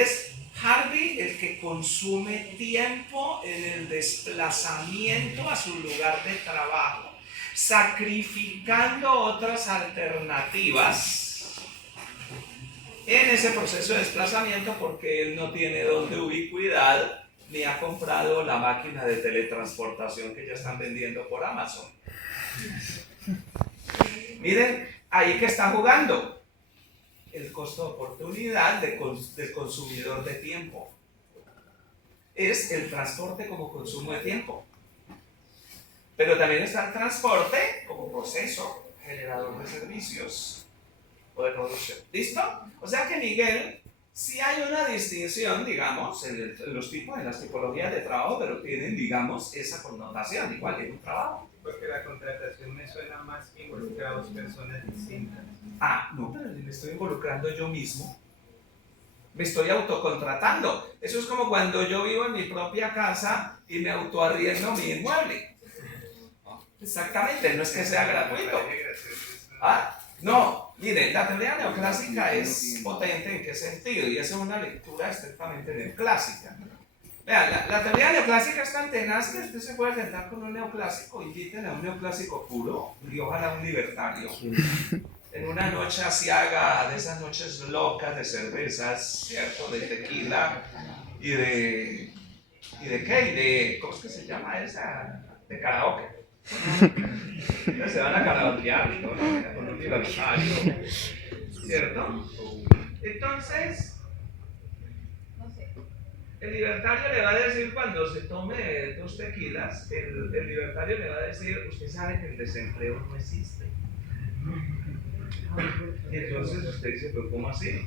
es Harvey el que consume tiempo en el desplazamiento a su lugar de trabajo, sacrificando otras alternativas en ese proceso de desplazamiento porque él no tiene donde ubicuidad ni ha comprado la máquina de teletransportación que ya están vendiendo por Amazon. Miren, ahí que está jugando el costo de oportunidad del consumidor de tiempo. Es el transporte como consumo de tiempo. Pero también está el transporte como proceso generador de servicios o de producción. ¿Listo? O sea que, Miguel, sí hay una distinción, digamos, en los tipos, en las tipologías de trabajo, pero tienen, digamos, esa connotación, igual que un trabajo. Porque la contratación me suena más que involucrar a dos personas distintas. Ah, no, pero me estoy involucrando yo mismo. Me estoy autocontratando. Eso es como cuando yo vivo en mi propia casa y me autoarriendo mi inmueble. Exactamente, no es que sea gratuito. Ah, no, miren, la teoría neoclásica es potente en qué sentido, y esa es una lectura estrictamente neoclásica. Vean, la teoría neoclásica es tan tenaz que usted se puede sentar con un neoclásico, inviten a un neoclásico puro y ojalá un libertario. En una noche asiaga, de esas noches locas de cervezas, ¿cierto? De tequila y de qué, y de, ¿cómo es que se llama esa? De karaoke. Entonces se van a karaokear, ¿no? Con un libertario, ¿cierto? Entonces, el libertario le va a decir cuando se tome 2 tequilas, el libertario le va a decir, usted sabe que el desempleo no existe. Y entonces usted dice, pero ¿cómo así?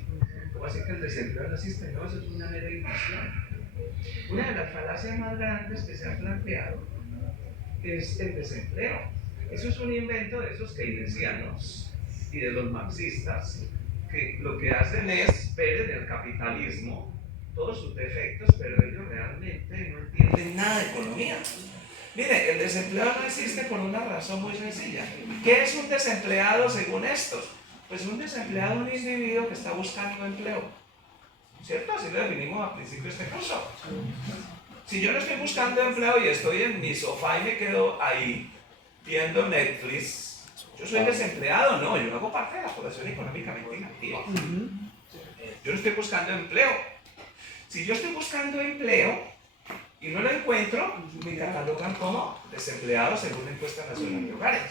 ¿Cómo así que el desempleo no existe? No, eso es una mera ilusión. Una de las falacias más grandes que se han planteado es el desempleo. Eso es un invento de esos keynesianos y de los marxistas, que lo que hacen es ver en el capitalismo todos sus defectos, pero ellos realmente no entienden nada de economía. Mire, el desempleado no existe por una razón muy sencilla. ¿Qué es un desempleado según estos? Pues un desempleado es un individuo que está buscando empleo. ¿Cierto? Así lo definimos al principio de este curso. Si yo no estoy buscando empleo y estoy en mi sofá y me quedo ahí viendo Netflix, yo soy desempleado, no, yo no hago parte de la población económicamente inactiva. Yo no estoy buscando empleo. Si yo estoy buscando empleo y no lo encuentro, me catalogan como desempleado según la encuesta nacional de hogares.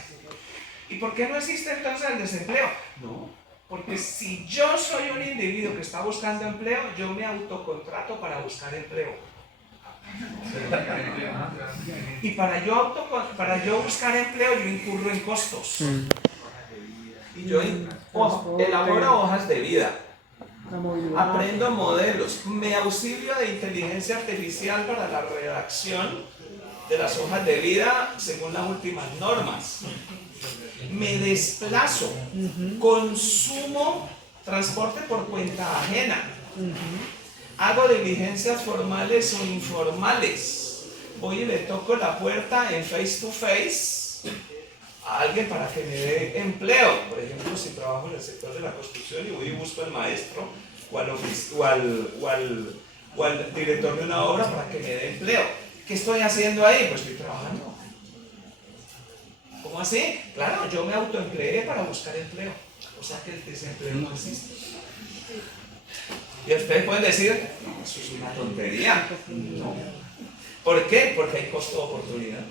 ¿Y por qué no existe entonces el desempleo? No, porque si yo soy un individuo que está buscando empleo, yo me autocontrato para buscar empleo. Y para yo buscar empleo, yo incurro en costos. Y yo elaboro hojas de vida. Aprendo modelos, me auxilio de inteligencia artificial para la redacción de las hojas de vida según las últimas normas. Me desplazo, consumo transporte por cuenta ajena. Hago diligencias formales o informales. Voy y le toco la puerta en face to face a alguien para que me dé empleo. Por ejemplo, si trabajo en el sector de la construcción y voy y busco al maestro o al director de una obra para que me dé empleo. ¿Qué estoy haciendo ahí? Pues estoy trabajando. ¿Cómo así? Claro, yo me autoempleé para buscar empleo. O sea que el desempleo no existe. Y ustedes pueden decir, no, eso es una tontería. No. ¿Por qué? Porque hay costo de oportunidad.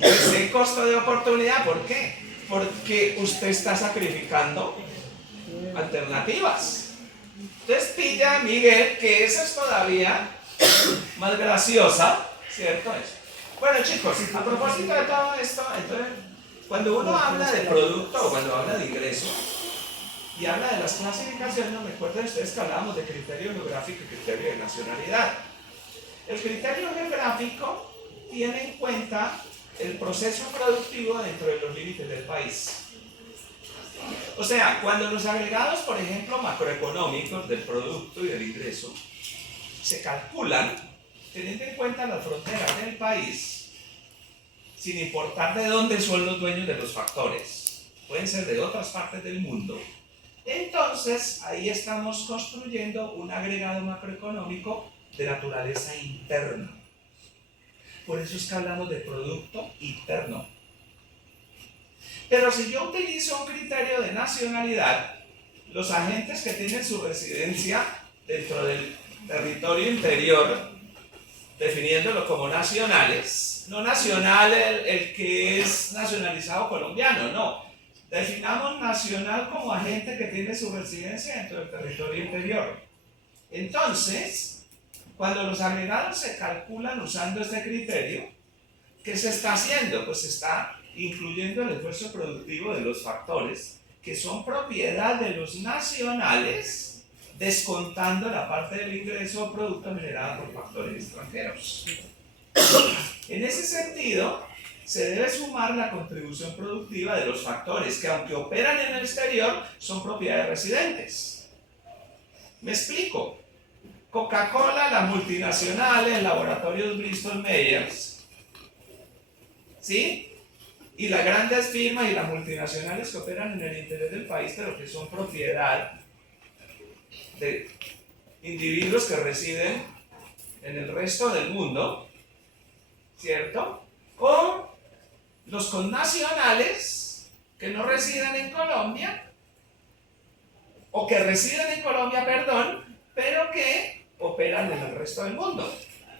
Ese costo de oportunidad, ¿por qué? Porque usted está sacrificando alternativas. Entonces pilla, Miguel, que esa es todavía más graciosa, ¿cierto? Bueno, chicos, a propósito de todo esto, entonces, cuando uno habla de producto o cuando habla de ingreso y habla de las clasificaciones, recuerden ustedes que hablábamos de criterio geográfico y criterio de nacionalidad. El criterio geográfico tiene en cuenta el proceso productivo dentro de los límites del país. O sea, cuando los agregados, por ejemplo, macroeconómicos del producto y del ingreso se calculan teniendo en cuenta las fronteras del país, sin importar de dónde son los dueños de los factores, pueden ser de otras partes del mundo, Entonces, ahí estamos construyendo un agregado macroeconómico de naturaleza interna. Por eso es que hablamos de producto interno. Pero si yo utilizo un criterio de nacionalidad, los agentes que tienen su residencia dentro del territorio interior, definiéndolo como nacionales, no nacional el que es nacionalizado colombiano, no. Definamos nacional como agente que tiene su residencia dentro del territorio interior. Entonces, cuando los agregados se calculan usando este criterio, ¿qué se está haciendo? Pues se está incluyendo el esfuerzo productivo de los factores que son propiedad de los nacionales, descontando la parte del ingreso o producto generado por factores extranjeros. En ese sentido, se debe sumar la contribución productiva de los factores que, aunque operan en el exterior, son propiedades residentes. ¿Me explico? Coca-Cola, las multinacionales, laboratorios Bristol Myers, ¿sí? Y las grandes firmas y las multinacionales que operan en el interior del país, pero que son propiedad de individuos que residen en el resto del mundo, ¿cierto? O los connacionales que no residen en Colombia, o que residen en Colombia, perdón, pero que operan en el resto del mundo.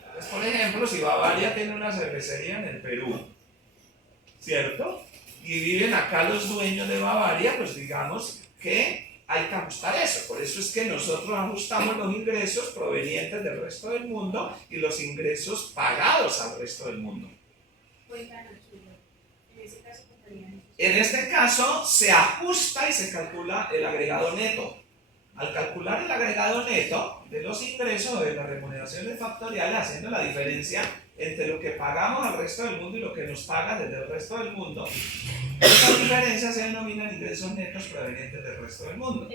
Entonces, por ejemplo, si Bavaria tiene una cervecería en el Perú, ¿cierto? Y viven acá los dueños de Bavaria, pues digamos que hay que ajustar eso. Por eso es que nosotros ajustamos los ingresos provenientes del resto del mundo y los ingresos pagados al resto del mundo. En este caso se ajusta y se calcula el agregado neto. Al calcular el agregado neto de los ingresos o de las remuneraciones factoriales, haciendo la diferencia entre lo que pagamos al resto del mundo y lo que nos pagan desde el resto del mundo, esa diferencia se denomina ingresos netos provenientes del resto del mundo.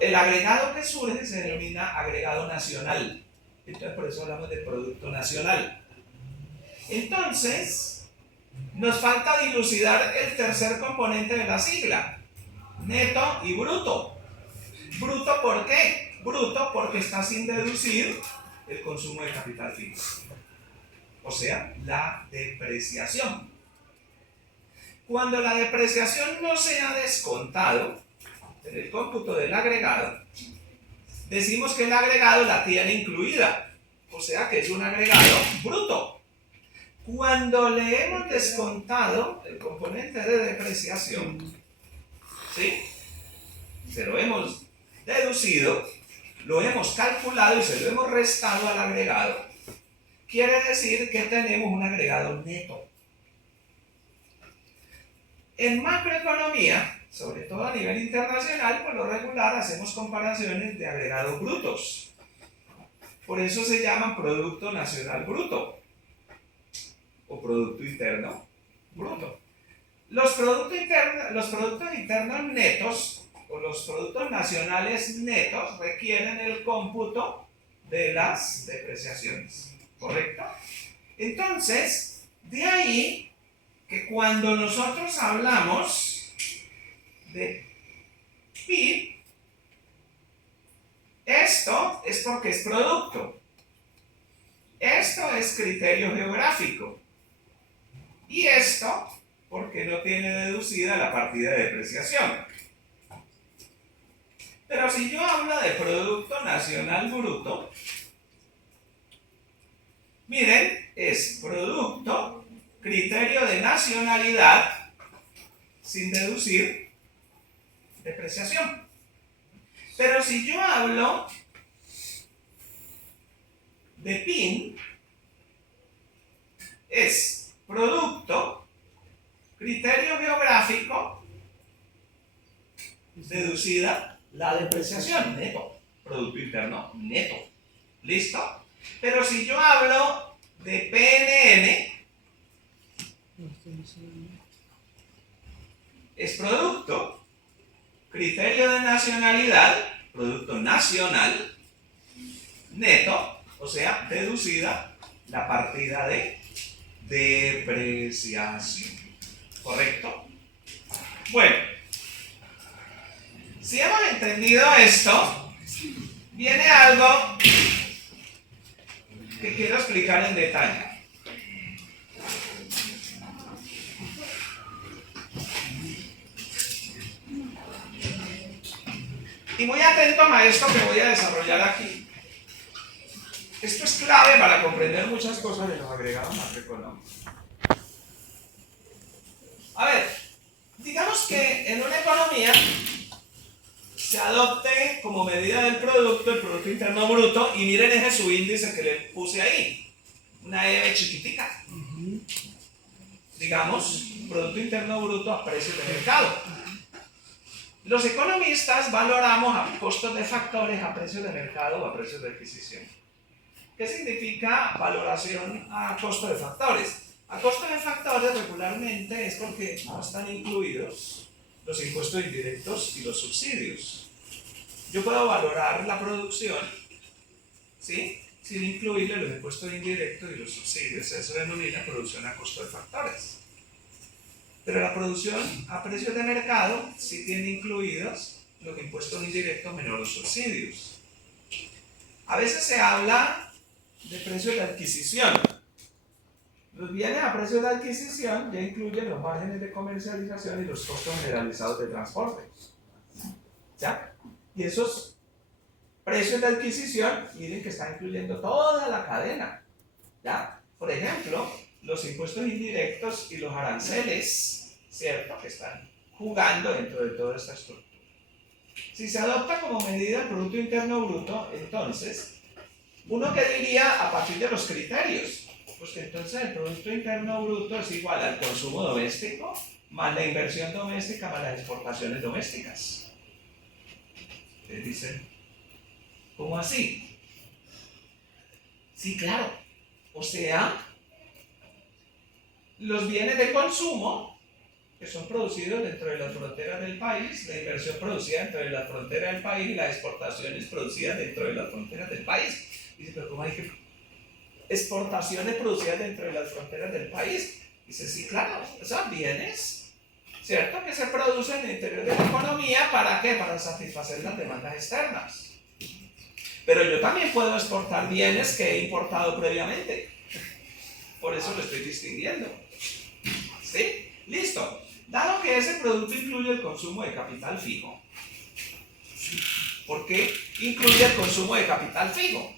El agregado que surge se denomina agregado nacional. Entonces, por eso hablamos de producto nacional. Entonces, nos falta dilucidar el tercer componente de la sigla, neto y bruto. ¿Bruto por qué? Bruto porque está sin deducir el consumo de capital fijo, o sea, la depreciación. Cuando la depreciación no se ha descontado en el cómputo del agregado, decimos que el agregado la tiene incluida, o sea que es un agregado bruto. Cuando le hemos descontado el componente de depreciación, ¿sí? Se lo hemos deducido, lo hemos calculado y se lo hemos restado al agregado, quiere decir que tenemos un agregado neto. En macroeconomía, sobre todo a nivel internacional, por lo regular hacemos comparaciones de agregados brutos. Por eso se llaman Producto Nacional Bruto o Producto Interno Bruto. Los productos internos netos o los productos nacionales netos requieren el cómputo de las depreciaciones, ¿correcto? Entonces, de ahí que cuando nosotros hablamos de PIB, esto es porque es producto, esto es criterio geográfico y esto porque no tiene deducida la partida de depreciación. Pero si yo hablo de Producto Nacional Bruto, miren, es producto, criterio de nacionalidad, sin deducir depreciación. Pero si yo hablo de PIN, es producto, criterio geográfico, deducida la depreciación, neto, producto interno neto, ¿listo? Pero si yo hablo de PNN, es producto, criterio de nacionalidad, producto nacional, neto, o sea, deducida la partida de depreciación, ¿correcto? Bueno, Si hemos entendido esto, viene algo que quiero explicar en detalle. Y muy atentos a esto que voy a desarrollar aquí. Esto es clave para comprender muchas cosas de los agregados macroeconómicos. A ver, digamos que en una economía se adopte como medida del producto el Producto Interno Bruto, y miren ese subíndice que le puse ahí, una EB chiquitica. Digamos, Producto Interno Bruto a precios de mercado. Los economistas valoramos a costos de factores, a precios de mercado o a precios de adquisición. ¿Qué significa valoración a costo de factores? A costo de factores regularmente es porque no están incluidos los impuestos indirectos y los subsidios. Yo puedo valorar la producción, ¿sí?, sin incluirle los impuestos indirectos y los subsidios. Eso denomina producción a costo de factores. Pero la producción a precios de mercado sí tiene incluidos los impuestos indirectos menos los subsidios. A veces se habla de precios de adquisición. Los bienes a precios de adquisición ya incluyen los márgenes de comercialización y los costos generalizados de transporte. ¿Ya? Y esos precios de adquisición, miren que están incluyendo toda la cadena. ¿Ya? Por ejemplo, los impuestos indirectos y los aranceles, ¿cierto?, que están jugando dentro de toda esta estructura. Si se adopta como medida el Producto Interno Bruto, entonces, uno que diría a partir de los criterios, pues que entonces el Producto Interno Bruto es igual al consumo doméstico más la inversión doméstica más las exportaciones domésticas. Ustedes dicen, ¿cómo así? Sí, claro. O sea, los bienes de consumo que son producidos dentro de las fronteras del país, la inversión producida dentro de las fronteras del país y las exportaciones producidas dentro de las fronteras del país. Dice, pero ¿cómo hay que exportaciones producidas dentro de las fronteras del país? Dice, sí, claro, son bienes, ¿cierto?, que se producen en el interior de la economía. ¿Para qué? Para satisfacer las demandas externas. Pero yo también puedo exportar bienes que he importado previamente. Por eso lo estoy distinguiendo. ¿Sí? Listo. Dado que ese producto incluye el consumo de capital fijo. ¿Por qué incluye el consumo de capital fijo?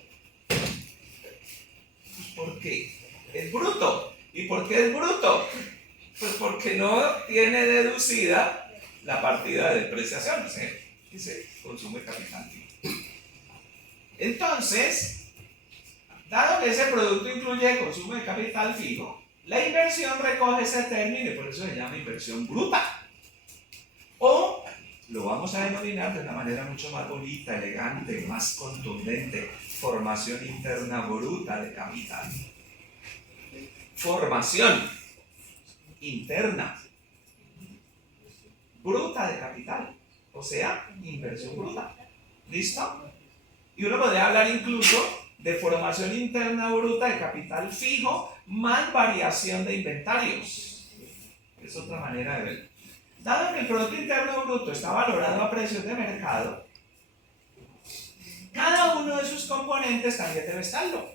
Porque es bruto. ¿Y por qué es bruto? Pues porque no tiene deducida la partida de depreciación. ¿Sí? Dice consumo de capital fijo. Entonces, dado que ese producto incluye el consumo de capital fijo, la inversión recoge ese término y por eso se llama inversión bruta. O lo vamos a denominar de una manera mucho más bonita, elegante, más contundente: formación interna bruta de capital. Formación interna bruta de capital, o sea, inversión bruta. ¿Listo? Y uno podría hablar incluso de formación interna bruta de capital fijo más variación de inventarios. Es otra manera de verlo. Dado que el Producto Interno Bruto está valorado a precios de mercado, cada uno de sus componentes también debe estarlo.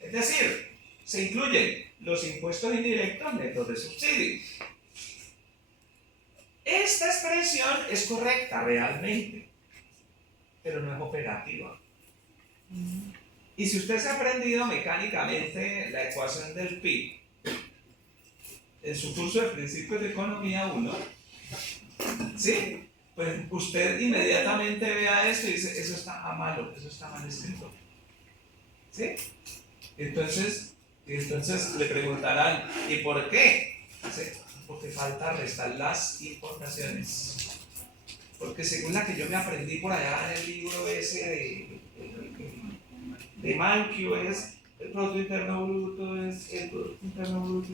Es decir, se incluyen los impuestos indirectos netos de subsidio. Esta expresión es correcta realmente, pero no es operativa. Y si usted se ha aprendido mecánicamente la ecuación del PIB en su curso de Principios de Economía 1, ¿sí?, pues usted inmediatamente vea esto y dice, eso está malo, eso está mal escrito. ¿Sí? Entonces le preguntarán, ¿y por qué? ¿Sí? Porque falta restar las importaciones. Porque según la que yo me aprendí por allá en el libro ese de Mankiw, es el Producto Interno Bruto es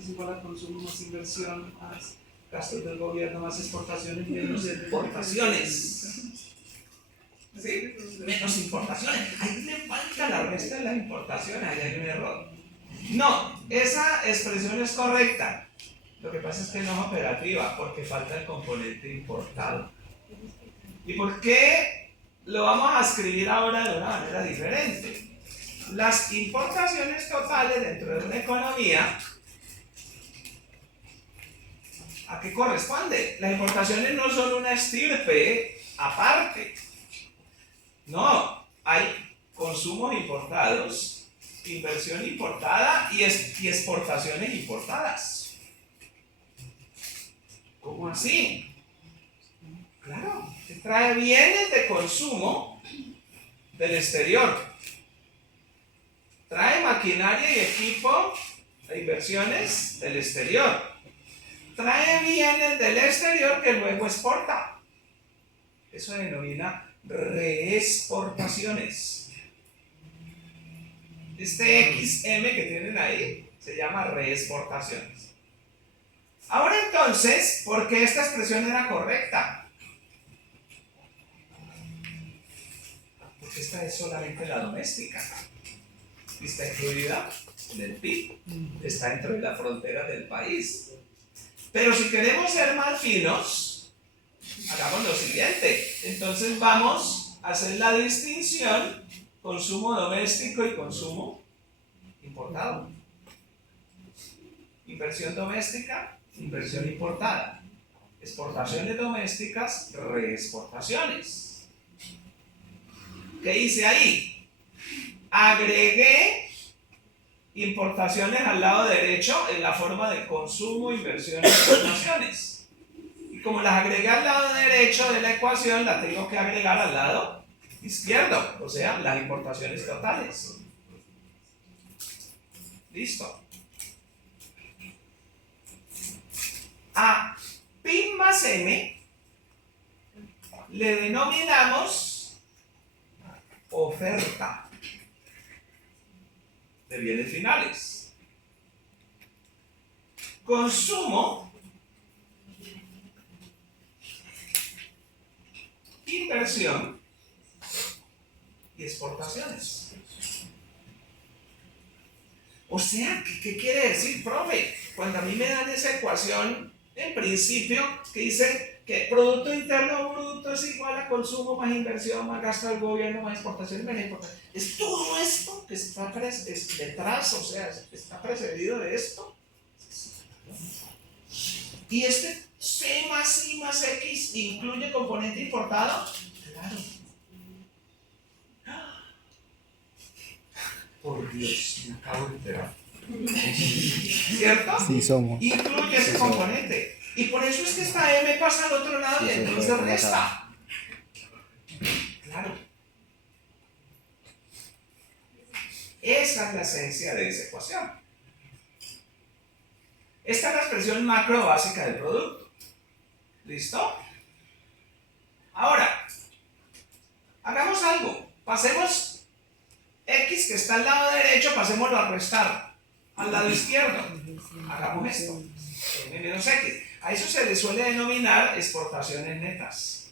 igual a consumo más inversión más gastos del gobierno más exportaciones menos importaciones. ¿Sí? Menos importaciones. Ahí le falta la resta de las importaciones, ahí hay un error. No, esa expresión es correcta. Lo que pasa es que no es operativa porque falta el componente importado. ¿Y por qué lo vamos a escribir ahora de una manera diferente? Las importaciones totales dentro de una economía, ¿a qué corresponde? Las importaciones no son una estirpe aparte. No, hay consumos importados, inversión importada y exportaciones importadas. ¿Cómo así? Claro, se trae bienes de consumo del exterior. Trae maquinaria y equipo de inversiones del exterior. Trae bienes del exterior que luego exporta. Eso se denomina reexportaciones. Este XM que tienen ahí se llama reexportaciones. Ahora entonces, ¿por qué esta expresión era correcta? Porque esta es solamente la doméstica. Está incluida en el PIB. Está dentro de la frontera del país. Pero si queremos ser más finos, hagamos lo siguiente. Entonces vamos a hacer la distinción consumo doméstico y consumo importado. Inversión doméstica, inversión importada. Exportaciones domésticas, reexportaciones. ¿Qué hice ahí? Agregué importaciones al lado derecho en la forma de consumo, inversión y exportaciones. Y como las agregué al lado derecho de la ecuación, las tengo que agregar al lado izquierdo, o sea, las importaciones totales. Listo. A PIB más M le denominamos oferta de bienes finales. Consumo, inversión y exportaciones. O sea, ¿qué quiere decir, profe? Cuando a mí me dan esa ecuación, en principio, que dice que Producto Interno Bruto es igual a consumo más inversión más gasto del gobierno más exportaciones más importaciones. Es todo esto que está detrás, o sea, está precedido de esto. Y este C más I más X incluye componente importado. Claro. Por Dios, me acabo de enterar. ¿Cierto? Sí, somos. Incluye ese componente. Y por eso es que esta M pasa al otro lado y entonces resta. Claro. Esa es la esencia de esa ecuación. Esta es la expresión macro básica del producto. ¿Listo? Ahora, hagamos algo. Pasemos X que está al lado derecho, pasémoslo a restar al lado izquierdo. Hagamos esto. M menos X. A eso se le suele denominar exportaciones netas.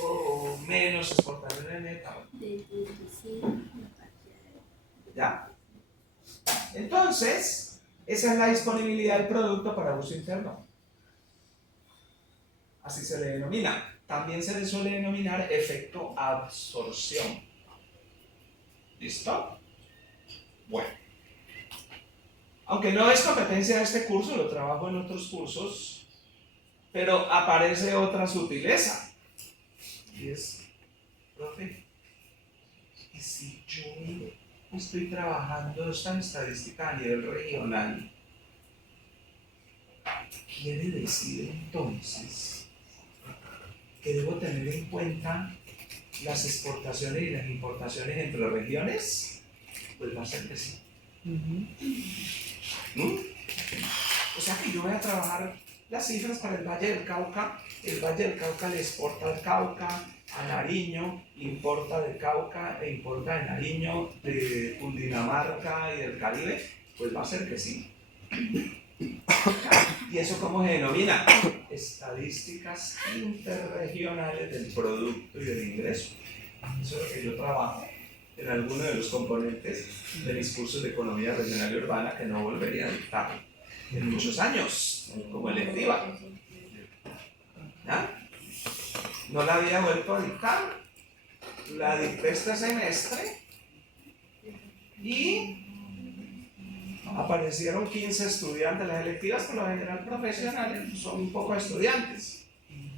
O menos exportaciones netas. ¿Ya? Entonces, esa es la disponibilidad del producto para uso interno. Así se le denomina. También se le suele denominar efecto absorción. ¿Listo? Bueno. Aunque no es competencia de este curso, lo trabajo en otros cursos, pero aparece otra sutileza. Y es, profe, ¿y si yo estoy trabajando esta estadística a nivel regional? ¿Quiere decir entonces que debo tener en cuenta las exportaciones y las importaciones entre regiones? Pues va a ser que sí. O sea que yo voy a trabajar las cifras para el Valle del Cauca. El Valle del Cauca le exporta al Cauca, a Nariño, importa del Cauca e importa de Nariño, de Cundinamarca y del Caribe. Pues va a ser que sí. ¿Y eso cómo se denomina? Estadísticas interregionales del producto y del ingreso. Eso es lo que yo trabajo en alguno de los componentes de mis cursos de economía regional y urbana que no volvería a dictar en muchos años, como electiva. ¿Ya? No la había vuelto a dictar, la dicté este semestre y aparecieron 15 estudiantes. Las electivas por lo general profesionales son un poco estudiantes.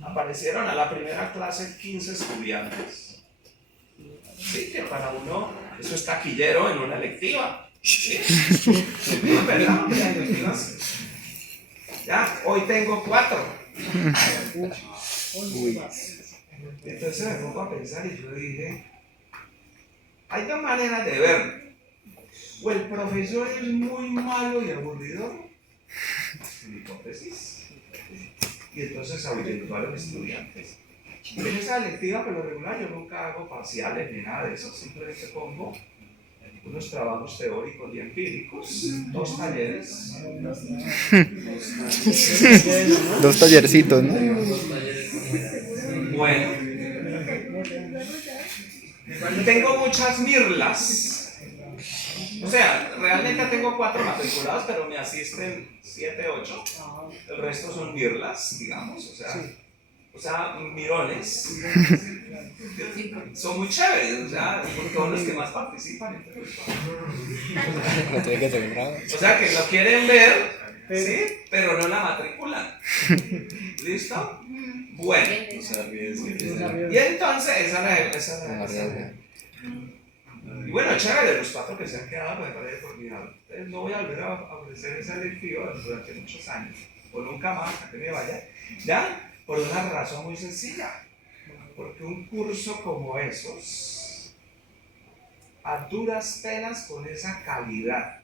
Aparecieron a la primera clase 15 estudiantes. Sí, que para uno eso es taquillero en una electiva. ¿Sí? No, ¿verdad? Porque las electivas, ya, hoy tengo 4. Entonces me pongo a pensar y yo dije, hay dos maneras de ver. O el profesor es muy malo y aburrido, en hipótesis, y entonces ahuyentó a los estudiantes. En esa electiva, por lo regular, yo nunca hago parciales ni nada de eso, simplemente pongo unos trabajos teóricos y empíricos, 2 talleres. 2 tallercitos, ¿no? Bueno, tengo muchas mirlas. O sea, realmente tengo 4 matriculados, pero me asisten 7, 8. El resto son mirlas, digamos, o sea, mirones. Son muy chéveres, o sea, porque son los que más participan. O sea, que lo quieren ver, ¿sí? Pero no la matriculan. ¿Listo? Bueno. Y entonces, esa es la y bueno, chévere, los 4 que se han quedado me parece formidable. Entonces no voy a volver a ofrecer esa electiva durante muchos años, o nunca más, hasta que me vaya, ¿ya? Por una razón muy sencilla. Porque un curso como esos, a duras penas con esa calidad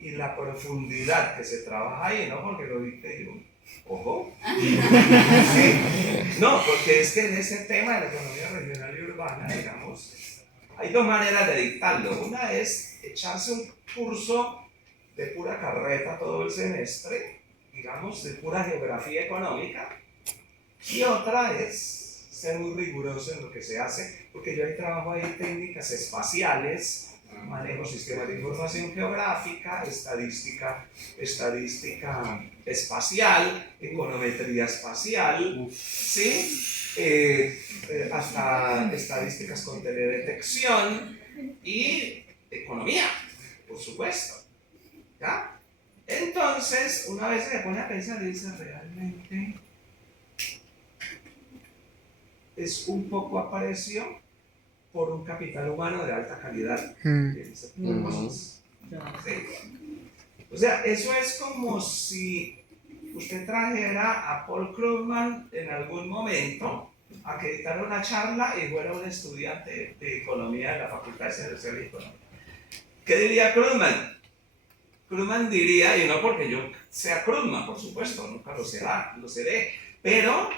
y la profundidad que se trabaja ahí, no porque lo dicte yo, ojo, ¿sí? No, porque es que en ese tema de la economía regional y urbana, digamos, hay 2 maneras de dictarlo. Una es echarse un curso de pura carreta todo el semestre, digamos, de pura geografía económica, y otra es ser muy riguroso en lo que se hace, porque yo ahí trabajo ahí técnicas espaciales, manejo sistemas de información geográfica, estadística espacial, econometría espacial, ¿sí? Hasta estadísticas con teledetección y economía, por supuesto. ¿Ya? Entonces, una vez se pone a pensar, dice, realmente es un poco aprecio por un capital humano de alta calidad. Sí. O sea, eso es como si usted trajera a Paul Krugman en algún momento a que dictara una charla y fuera un estudiante de economía de la Facultad de Ciencias y Economía. ¿Qué diría Krugman? Krugman diría, y no porque yo sea Krugman, por supuesto, nunca lo seré, pero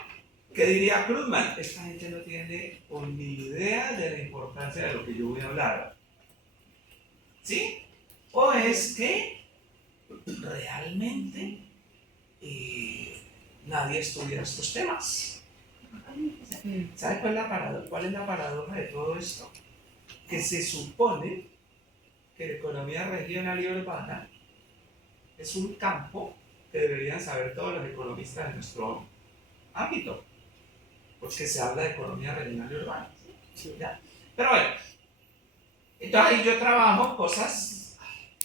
¿qué diría Krugman? Esta gente no tiene ni idea de la importancia de lo que yo voy a hablar. ¿Sí? O es que realmente nadie estudia estos temas. ¿Sabe cuál es la paradoja de todo esto? Que se supone que la economía regional y urbana es un campo que deberían saber todos los economistas de nuestro ámbito, porque se habla de economía regional y urbana. ¿Ya? Pero bueno, entonces ahí yo trabajo cosas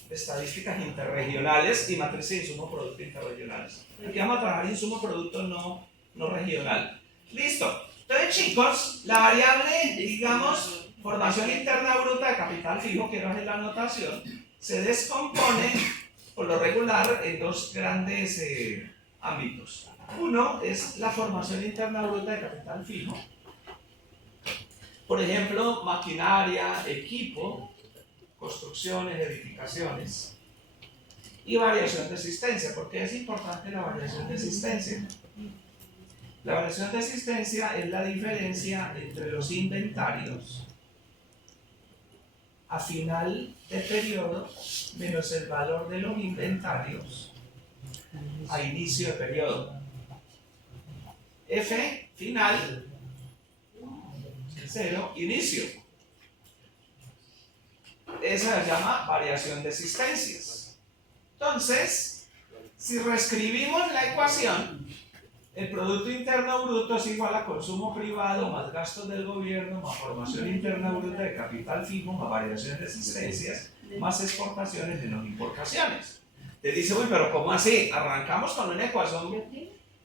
de estadísticas interregionales y matrices de insumo producto interregionales. Aquí vamos a trabajar insumo producto no regional. Listo. Entonces, chicos, la variable, digamos, formación interna bruta de capital fijo, quiero hacer la anotación, se descompone por lo regular en 2 grandes ámbitos. Uno es la formación interna bruta de capital fijo. Por ejemplo, maquinaria, equipo, construcciones, edificaciones y variación de existencia. ¿Por qué es importante la variación de existencia? La variación de existencia es la diferencia entre los inventarios a final de periodo menos el valor de los inventarios a inicio de periodo. F final, 0, inicio. esa se llama variación de existencias. Entonces, si reescribimos la ecuación, el Producto Interno Bruto es igual a consumo privado más gastos del gobierno más formación interna bruta de capital fijo más variación de existencias más exportaciones menos importaciones. Te dice, uy, pero ¿cómo así? Arrancamos con una ecuación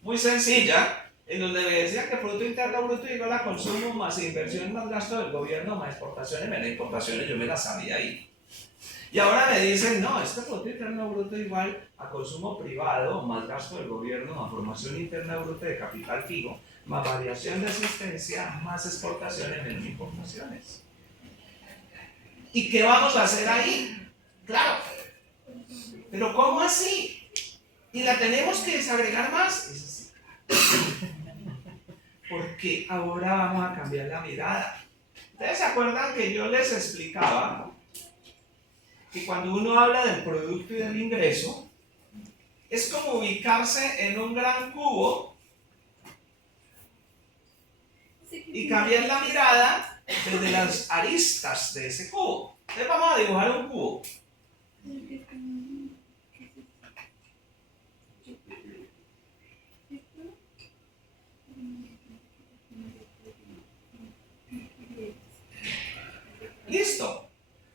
muy sencilla en donde me decía que el Producto Interno Bruto es igual a consumo más inversión más gasto del gobierno más exportaciones menos importaciones. Yo me la sabía ahí. Y ahora me dicen, no, este Producto Interno Bruto es igual a consumo privado, más gasto del gobierno, más formación interna bruta de capital fijo, más variación de asistencia, más exportaciones, menos importaciones. ¿Y qué vamos a hacer ahí? Claro, pero ¿cómo así? ¿Y la tenemos que desagregar más? Es así. Porque ahora vamos a cambiar la mirada. ¿Ustedes se acuerdan que yo les explicaba que cuando uno habla del producto y del ingreso, es como ubicarse en un gran cubo y cambiar la mirada desde las aristas de ese cubo? Entonces vamos a dibujar un cubo. Listo.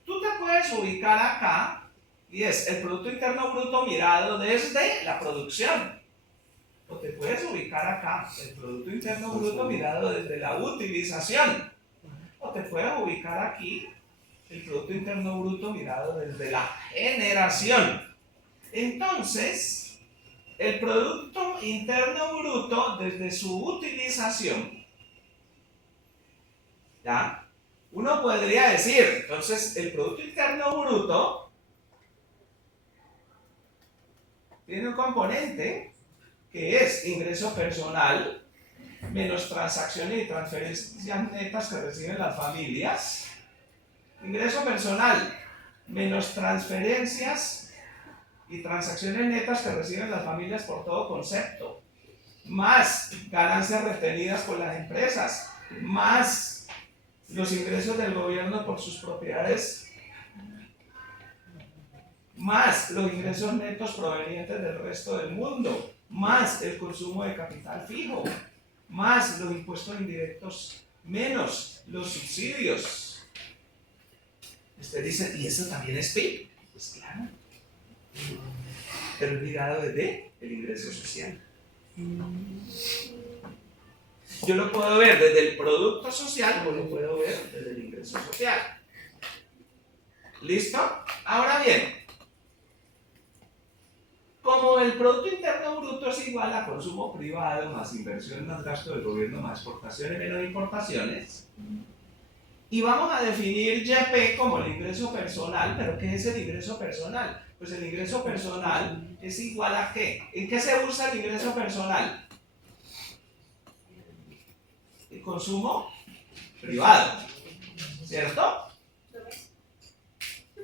Tú te puedes ubicar acá y es el Producto Interno Bruto mirado desde la producción. O te puedes ubicar acá, el Producto Interno Bruto mirado desde la utilización. O te puedes ubicar aquí, el Producto Interno Bruto mirado desde la generación. Entonces, el Producto Interno Bruto desde su utilización, ¿ya? Uno podría decir, entonces, el Producto Interno Bruto tiene un componente que es ingreso personal menos transacciones y transferencias netas que reciben las familias. Ingreso personal menos transferencias y transacciones netas que reciben las familias por todo concepto, más ganancias retenidas por las empresas, más los ingresos del gobierno por sus propiedades, más los ingresos netos provenientes del resto del mundo, más el consumo de capital fijo, más los impuestos indirectos, menos los subsidios. Usted dice, ¿y eso también es PIB? Pues claro. Pero olvidado desde el ingreso social. Yo lo puedo ver desde el producto social o lo puedo ver desde el ingreso social. ¿Listo? Ahora bien, como el Producto Interno Bruto es igual a consumo privado más inversión más gasto del gobierno más exportaciones menos importaciones, y vamos a definir YP como el ingreso personal. ¿Pero qué es el ingreso personal? Pues el ingreso personal es igual a ¿qué? ¿En qué se usa el ingreso personal? El consumo privado, ¿cierto?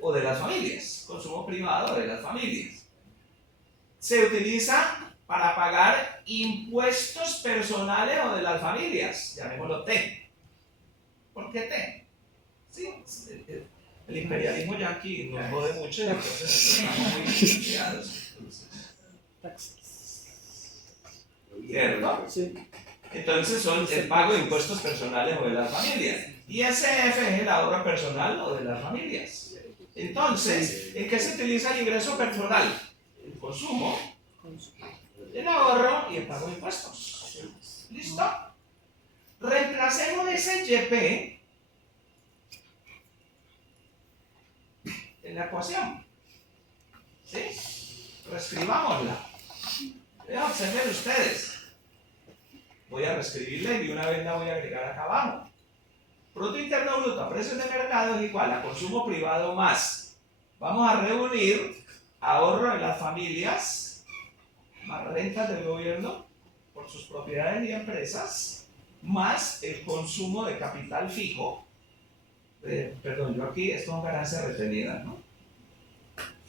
O de las familias, consumo privado de las familias. Se utiliza para pagar impuestos personales o de las familias, llamémoslo T. ¿Por qué T? Sí, el imperialismo yanqui nos jode mucho y entonces estamos muy influenciados. ¿Cierto? Sí. Entonces son el pago de impuestos personales o de las familias. Y ISF es el ahorro personal o de las familias. Entonces, ¿en qué se utiliza el ingreso personal? El consumo, el ahorro y el pago de impuestos. ¿Listo? Reemplacemos ese YP en la ecuación. ¿Sí? Reescribámosla. Observen ustedes. Voy a reescribirla y de una vez la voy a agregar acá abajo. Producto Interno Bruto a precios de mercado es igual a consumo privado más. Vamos a reunir ahorro de las familias, más rentas del gobierno por sus propiedades y empresas, más el consumo de capital fijo. Perdón, yo aquí, esto son ganancias retenidas, ¿no?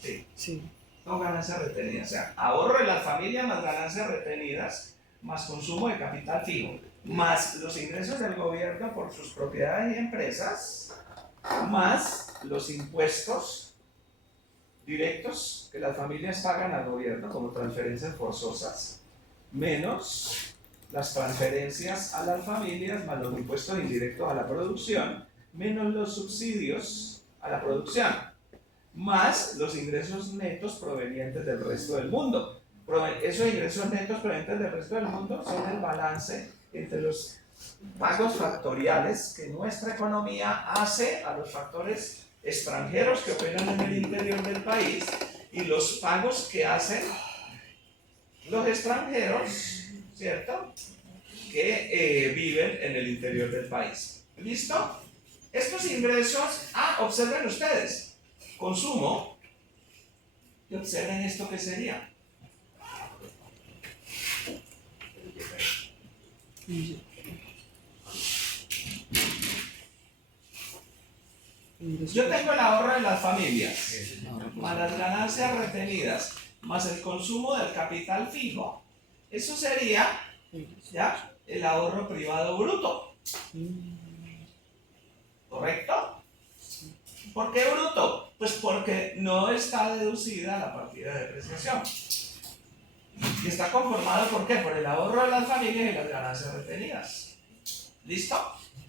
Sí. Sí. Son ganancias retenidas. O sea, ahorro de las familias más ganancias retenidas, más consumo de capital fijo, más los ingresos del gobierno por sus propiedades y empresas, más los impuestos directos que las familias pagan al gobierno como transferencias forzosas, menos las transferencias a las familias, más los impuestos indirectos a la producción, menos los subsidios a la producción, más los ingresos netos provenientes del resto del mundo. Esos ingresos netos provenientes del resto del mundo son el balance entre los pagos factoriales que nuestra economía hace a los factores extranjeros que operan en el interior del país y los pagos que hacen los extranjeros, ¿cierto?, que viven en el interior del país. ¿Listo? Estos ingresos, observen ustedes, consumo, y observen esto que sería. Yo tengo el ahorro de las familias, más las ganancias retenidas, más el consumo del capital fijo. Eso sería, ¿ya?, el ahorro privado bruto. ¿Correcto? ¿Por qué bruto? Pues porque no está deducida la partida de depreciación. Y está conformado, ¿por qué? Por el ahorro de las familias y las ganancias retenidas. ¿Listo?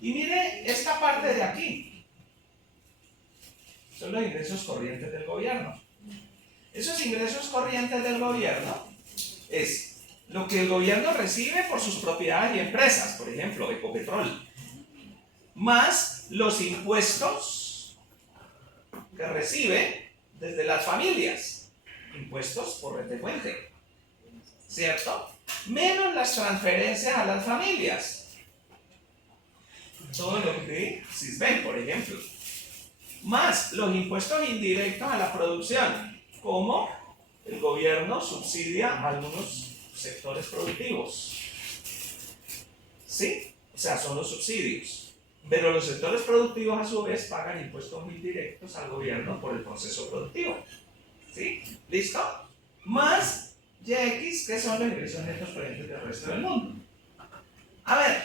Y mire esta parte de aquí. Son los ingresos corrientes del gobierno. Esos ingresos corrientes del gobierno es lo que el gobierno recibe por sus propiedades y empresas, por ejemplo, Ecopetrol, más los impuestos que recibe desde las familias, impuestos por retecuente, ¿cierto? Menos las transferencias a las familias, todo lo de Sisbén, por ejemplo, más los impuestos indirectos a la producción, como el gobierno subsidia a algunos sectores productivos. ¿Sí? O sea, son los subsidios. Pero los sectores productivos a su vez pagan impuestos indirectos al gobierno por el proceso productivo. ¿Sí? ¿Listo? Más YX, que son los ingresos netos provenientes del resto del mundo. A ver,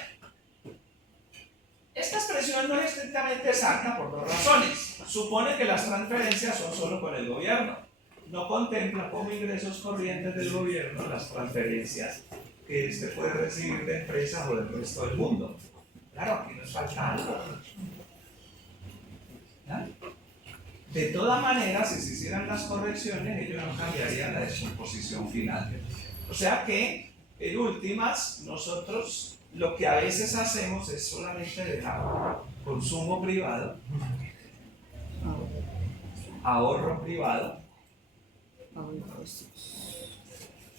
esta expresión no es estrictamente exacta por dos razones. Supone que las transferencias son solo con el gobierno. No contempla como ingresos corrientes del gobierno las transferencias que éste puede recibir de empresas o del resto del mundo. Claro, aquí nos falta algo. ¿Ya? De todas maneras, si se hicieran las correcciones, ello no cambiaría la descomposición final. O sea que, en últimas, nosotros lo que a veces hacemos es solamente dejar consumo privado, ahorro privado,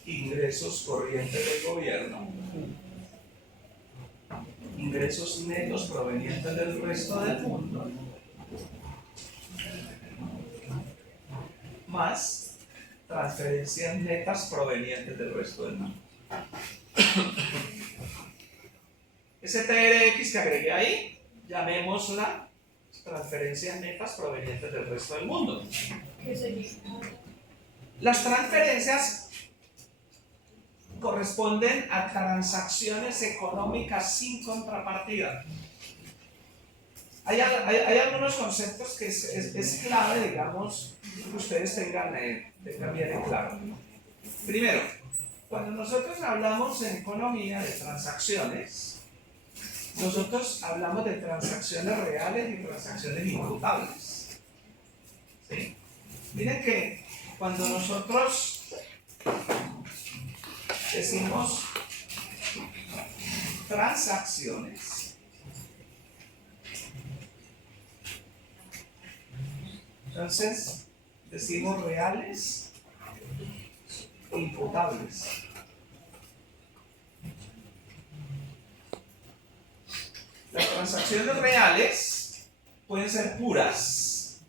ingresos corrientes del gobierno, ingresos netos provenientes del resto del mundo, más transferencias netas provenientes del resto del mundo. Ese TRX que agregué ahí, llamémosla transferencias netas provenientes del resto del mundo. Las transferencias corresponden a transacciones económicas sin contrapartida. Hay algunos conceptos que es clave, digamos, que ustedes tengan bien en claro. Primero, cuando nosotros hablamos en economía de transacciones, nosotros hablamos de transacciones reales y transacciones imputables. ¿Sí? Miren que cuando nosotros decimos transacciones, entonces decimos reales e imputables. Las transacciones reales pueden ser puras,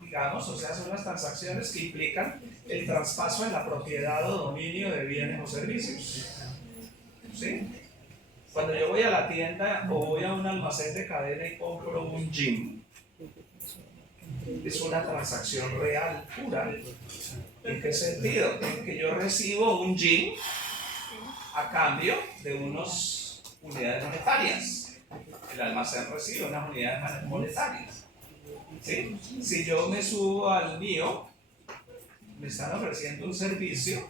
digamos, o sea, son las transacciones que implican el traspaso en la propiedad o dominio de bienes o servicios. ¿Sí? Cuando yo voy a la tienda o voy a un almacén de cadena y compro un jean, es una transacción real, pura. ¿En qué sentido? En que yo recibo un jean a cambio de unas unidades monetarias. El almacén recibe unas unidades monetarias. ¿Sí? Si yo me subo al mío, me están ofreciendo un servicio,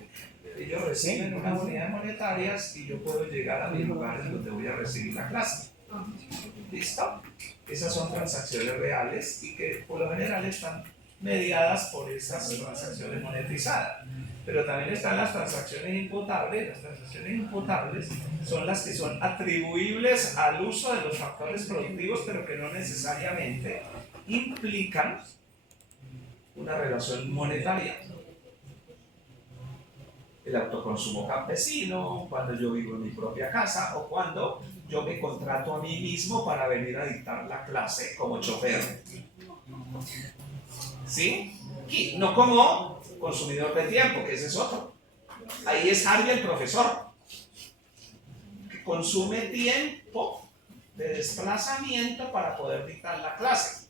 ellos reciben unas unidades monetarias y yo puedo llegar a mi lugar en donde voy a recibir la clase. ¿Listo? Esas son transacciones reales y que por lo general están mediadas por esas transacciones monetizadas. Pero también están las transacciones imputables. Las transacciones imputables son las que son atribuibles al uso de los factores productivos, pero que no necesariamente implican una relación monetaria. El autoconsumo campesino, cuando yo vivo en mi propia casa o cuando yo me contrato a mí mismo para venir a dictar la clase como chofer. ¿Sí? Y no como consumidor de tiempo, que ese es otro. Ahí es Harvey el profesor, que consume tiempo de desplazamiento para poder dictar la clase.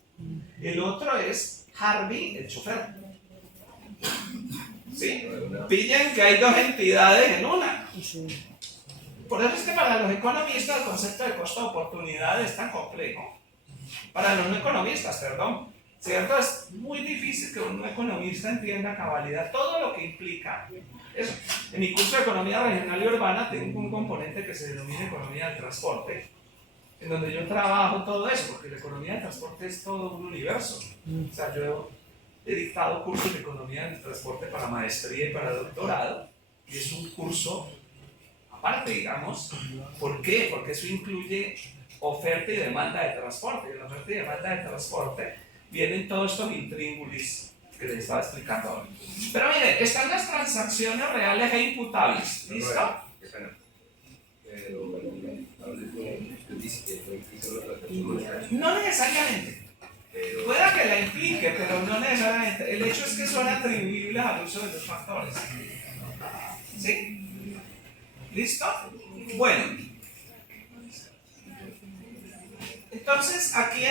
El otro es Harvey el chofer. ¿Sí? Pillen que hay dos entidades en una. Por eso es que para los economistas el concepto de costo de oportunidad es tan complejo. Para los no economistas, perdón. ¿Cierto? Es muy difícil que un economista entienda a cabalidad todo lo que implica eso. En mi curso de Economía Regional y Urbana tengo un componente que se denomina Economía del Transporte, en donde yo trabajo todo eso, porque la economía del transporte es todo un universo. O sea, yo he dictado cursos de Economía del Transporte para maestría y para doctorado, y es un curso aparte, digamos. ¿Por qué? Porque eso incluye oferta y demanda de transporte. Y en la oferta y demanda de transporte vienen todos estos intríngulis que les estaba explicando ahora. Pero mire, están las transacciones reales e imputables. ¿Listo? No necesariamente. Pueda que la implique, pero no necesariamente. El hecho es que son atribuibles al uso de los factores. ¿Sí? ¿Listo? Bueno. Entonces, aquí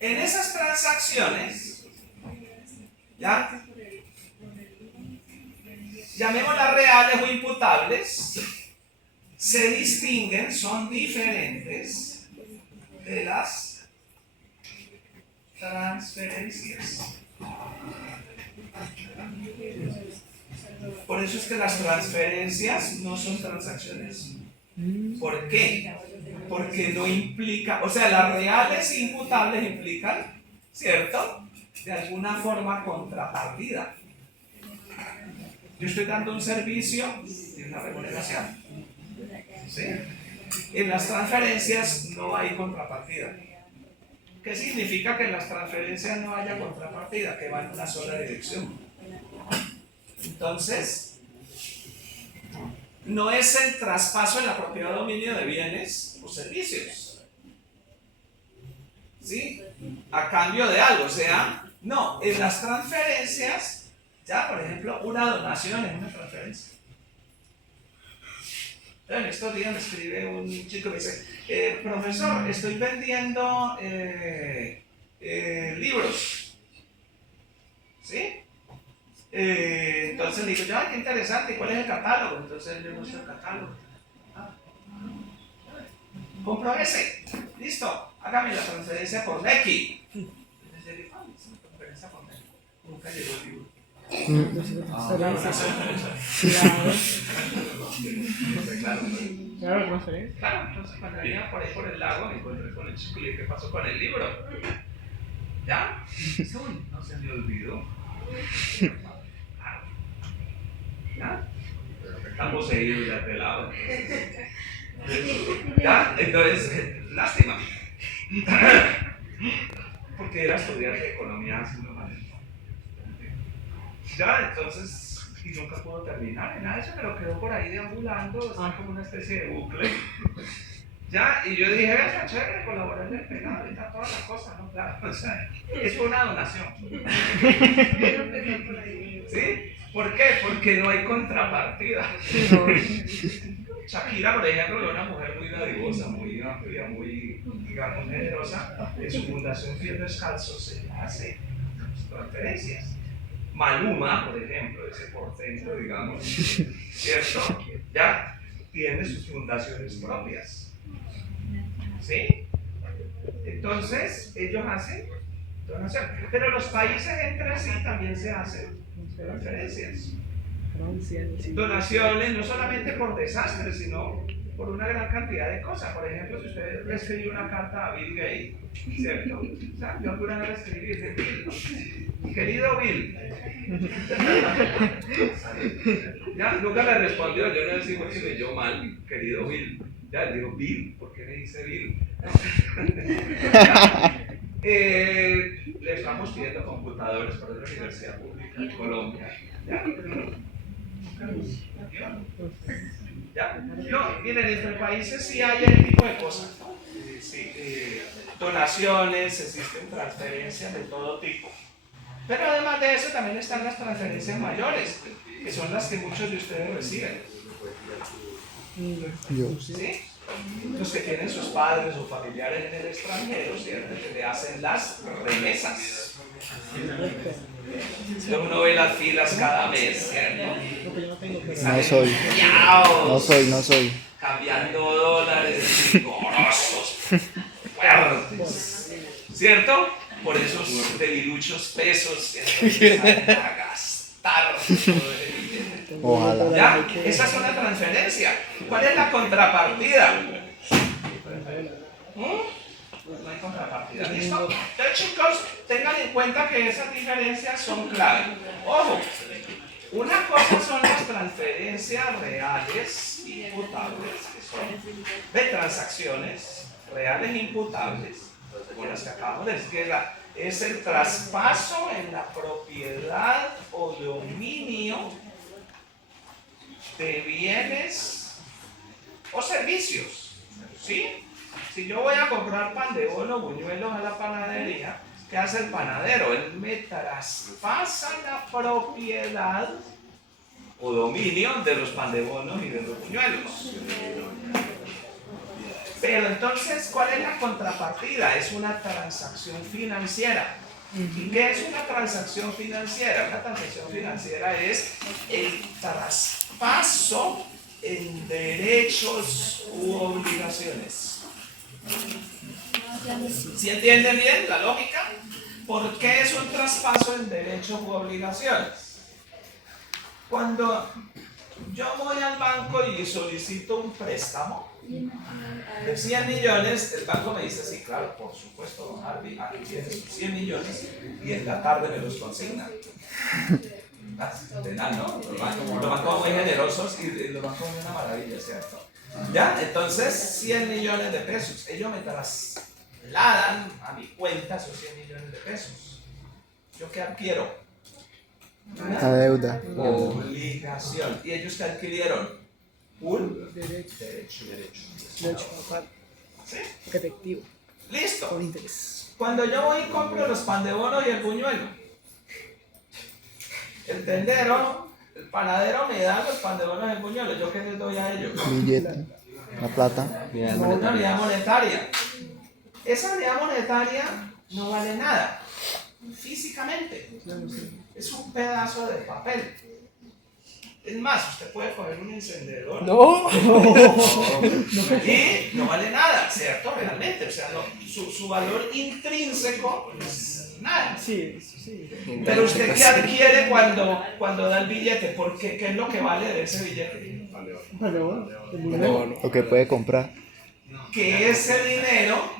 en esas transacciones, ¿ya? Llamémoslas reales o imputables, se distinguen, son diferentes de las transferencias. Por eso es que las transferencias no son transacciones. ¿Por qué? Porque no implica, o sea, las reales e imputables implican, ¿cierto?, de alguna forma contrapartida. Yo estoy dando un servicio y una remuneración. ¿Sí? En las transferencias no hay contrapartida. ¿Qué significa que en las transferencias no haya contrapartida? Que va en una sola dirección. Entonces, no es el traspaso en la propiedad o dominio de bienes o servicios, ¿sí?, a cambio de algo. O sea, no, en las transferencias, ya por ejemplo, una donación es una transferencia. En estos días me escribe un chico y me dice, profesor, estoy vendiendo libros, ¿sí? Entonces le digo, ya, qué interesante, ¿cuál es el catálogo? Entonces le muestro el catálogo. Compro ese, listo, hágame la transferencia por Nequi. Entonces le digo, ¿es una transferencia por Nequi? Nunca llegó el libro. Claro, no sé. Claro, entonces cuando venía por ahí por el lago me encontré con el chico y le dije, ¿qué pasó con el libro? ¿Ya? No se me olvidó. ¿Ya? Estamos poseídos ya de lado. ¿Ya? Entonces, lástima. Porque era estudiante de economía hace unos años. Ya, entonces, y nunca pudo terminar en nada de eso, pero quedó por ahí deambulando, está como una especie de bucle. Ya, y yo dije, está chévere, colaborar en el pegado, ahorita todas las cosas, ¿no? Claro, o sea, es una donación. ¿Sí? ¿Por qué? Porque no hay contrapartida. Shakira, por ejemplo, es una mujer muy dadivosa, muy amplia, muy, digamos, generosa. En su fundación Pies Descalzos se hace transferencias. Maluma, por ejemplo, ese porteño, digamos, ¿cierto? Ya tiene sus fundaciones propias. ¿Sí? Entonces, ellos hacen donación. Pero los países entre sí también se hacen transferencias. Donaciones no solamente por desastres, sino por una gran cantidad de cosas. Por ejemplo, si usted le escribió una carta a Bill Gates, ¿cierto? O sea, yo alguna vez le escribí, dice, Bill, querido Bill. Ya, nunca me respondió, yo no decimos que me yo mal, querido Bill. Ya, le digo, Bill, ¿por qué me dice Bill? Le estamos pidiendo computadores para la Universidad Pública de Colombia. ¿Ya? ¿Ya? No, miren, entre países sí hay ese tipo de cosas, ¿no? Sí, donaciones, existen transferencias de todo tipo. Pero además de eso también están las transferencias mayores, que son las que muchos de ustedes reciben. Yo. ¿Sí? Los que tienen sus padres o familiares en el extranjero, ¿cierto? Que le hacen las remesas. Uno ve las filas cada mes, ¿cierto? No soy. No soy. Cambiando dólares vigorosos, fuertes, ¿cierto? Por esos debiluchos pesos que salen a gastar. Ojalá. ¿Ya? Esa es una transferencia. ¿Cuál es la contrapartida? No hay contrapartida. ¿Listo? Entonces, chicos, tengan en cuenta que esas diferencias son clave. Ojo, una cosa son las transferencias reales imputables, que son de transacciones reales imputables, como las que acabamos de decir, que es el traspaso en la propiedad o dominio de bienes o servicios. ¿Sí? Si yo voy a comprar pan de bono, buñuelos a la panadería, ¿qué hace el panadero? Él me traspasa la propiedad o dominio de los pan de bono y de los buñuelos. Pero entonces, ¿cuál es la contrapartida? Es una transacción financiera. ¿Y qué es una transacción financiera? Una transacción financiera es el traspaso en derechos u obligaciones. ¿Sí entienden bien la lógica? ¿Por qué es un traspaso en derechos u obligaciones? Cuando yo voy al banco y solicito un préstamo de 100 millones, el banco me dice, sí, claro, por supuesto, don Harvey, aquí tienes sus 100 millones y en la tarde me los consignan. ¿No? Los bancos muy generosos y los bancos son una maravilla, ¿cierto? ¿Ya? Entonces, 100 millones de pesos. Ellos me trasladan a mi cuenta esos 100 millones de pesos. ¿Yo qué adquiero? La deuda. Obligación. ¿Y ellos qué adquirieron? Un derecho. ¿Sí? Efectivo. Listo. Con interés. Cuando yo voy y compro los pan de bono y el buñuelo, el tendero, el panadero me da los pan de bono y el buñuelo. ¿Yo qué les doy a ellos? Billete. La plata. Una unidad monetaria. Esa unidad monetaria no vale nada físicamente. Es un pedazo de papel. Es más, usted puede coger un encendedor. No. Y no vale nada, ¿cierto? Realmente. O sea, su valor intrínseco es nada. Sí, sí. Pero usted ¿qué adquiere cuando da el billete? Porque ¿qué es lo que vale de ese billete? Vale, bueno. Lo que puede comprar. Que ese dinero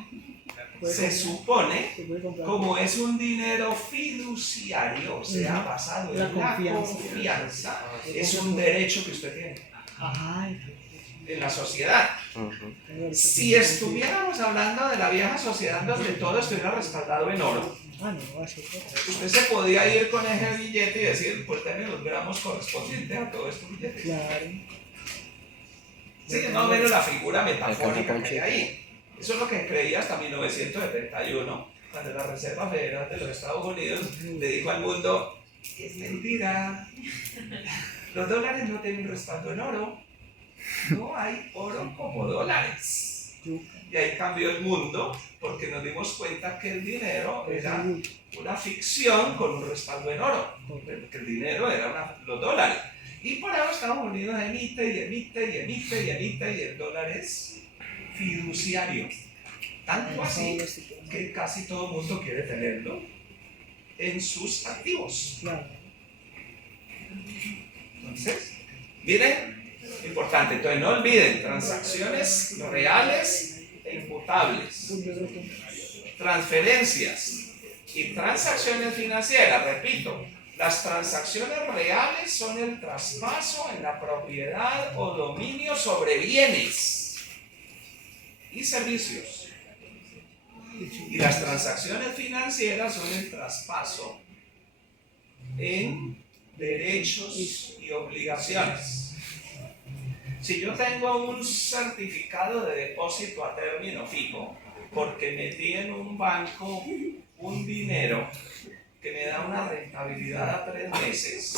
se supone, Se puede comprar. como es un dinero fiduciario, o sea, basado en la confianza, es un derecho que usted tiene Ay. en la sociedad. Si estuviéramos hablando de la vieja sociedad donde todo estuviera respaldado en oro, Ah, no, eso es usted se podía ir con ese billete y decir, pues denme los gramos correspondientes a todos estos billetes. claro. Sí, es más o menos la figura metafórica que hay ahí. Eso es lo que creía hasta 1971, cuando la Reserva Federal de los Estados Unidos le dijo al mundo, es mentira, los dólares no tienen respaldo en oro, no hay oro como dólares. Y ahí cambió el mundo, porque nos dimos cuenta que el dinero era una ficción con un respaldo en oro, porque el dinero era los dólares. Y por eso Estados Unidos emite y emite y emite y emite y el dólar es fiduciario. Tanto así que casi todo el mundo quiere tenerlo en sus activos. Claro. Entonces, miren, importante, entonces no olviden transacciones reales e imputables, transferencias y transacciones financieras. Repito, las transacciones reales son el traspaso en la propiedad o dominio sobre bienes y servicios. Y las transacciones financieras son el traspaso en derechos y obligaciones. Si yo tengo un certificado de depósito a término fijo, porque metí en un banco un dinero que me da una rentabilidad a 3 meses,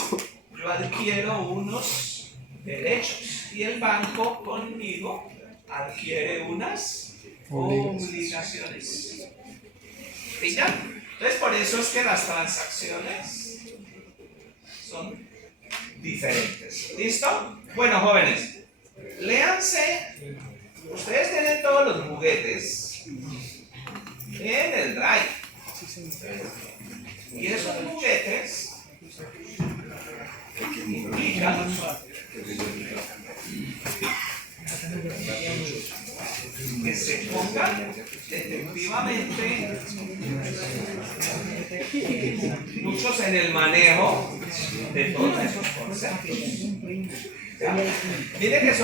yo adquiero unos derechos y el banco conmigo adquiere unas obligaciones. ¿Y ya? Entonces por eso es que las transacciones son diferentes. ¿Listo? Bueno, jóvenes, léanse. Ustedes tienen todos los juguetes en el Drive. Y esos juguetes implican que se pongan efectivamente muchos en el manejo de todos esos conceptos. Miren que son